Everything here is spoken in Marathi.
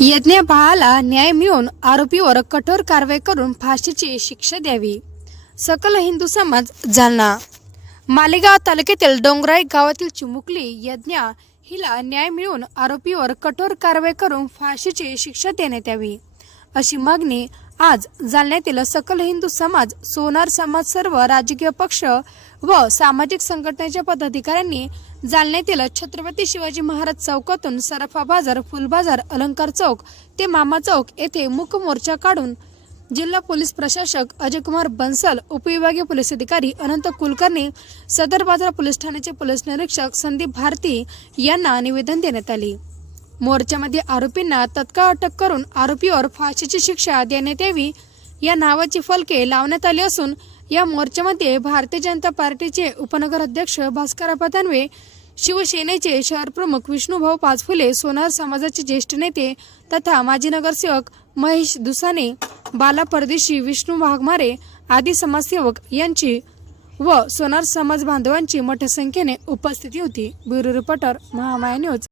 यज्ञ न्याय मिळून आरोपीवर कठोर कारवाई करून फाशीची शिक्षा द्यावी. सकल हिंदू समाज जालना. मालेगाव तालुक्यातील डोंगराई गावातील चिमुकली यज्ञा हिला न्याय मिळून आरोपीवर कठोर कारवाई करून फाशीची शिक्षा देण्यात यावी अशी मागणी आज जालन्यातील सकल हिंदू समाज सोनार समाज सर्व राजकीय पक्ष व सामाजिक संघटनेच्या पदाधिकाऱ्यांनी जालन्यातील छत्रपती शिवाजी महाराज चौकातून सराफा बाजार फुलबाजार अलंकार चौक ते मामा चौक येथे मुख मोर्चा काढून जिल्हा पोलीस प्रशासक अजयकुमार बन्सल उपविभागीय पोलीस अधिकारी अनंत कुलकर्णी सदर बाजार पोलीस ठाण्याचे पोलीस निरीक्षक संदीप भारती यांना निवेदन देण्यात आले. मोर्चामध्ये आरोपींना तत्काळ अटक करून आरोपीवर फाशीची शिक्षा देण्यात यावी या नावाची फलके लावण्यात आली असून या मोर्चामध्ये भारतीय जनता पार्टीचे उपनगर अध्यक्ष भास्कर दानवे शिवसेनेचे शहर प्रमुख विष्णूभाऊ पाचफुले सोनार समाजाचे ज्येष्ठ नेते तथा माजी नगरसेवक महेश दुसाने बाला परदेशी विष्णू वाघमारे आदी समाजसेवक यांची व सोनार समाज बांधवांची मोठ्या संख्येने उपस्थिती होती. Bureau reporter Mahamaya news.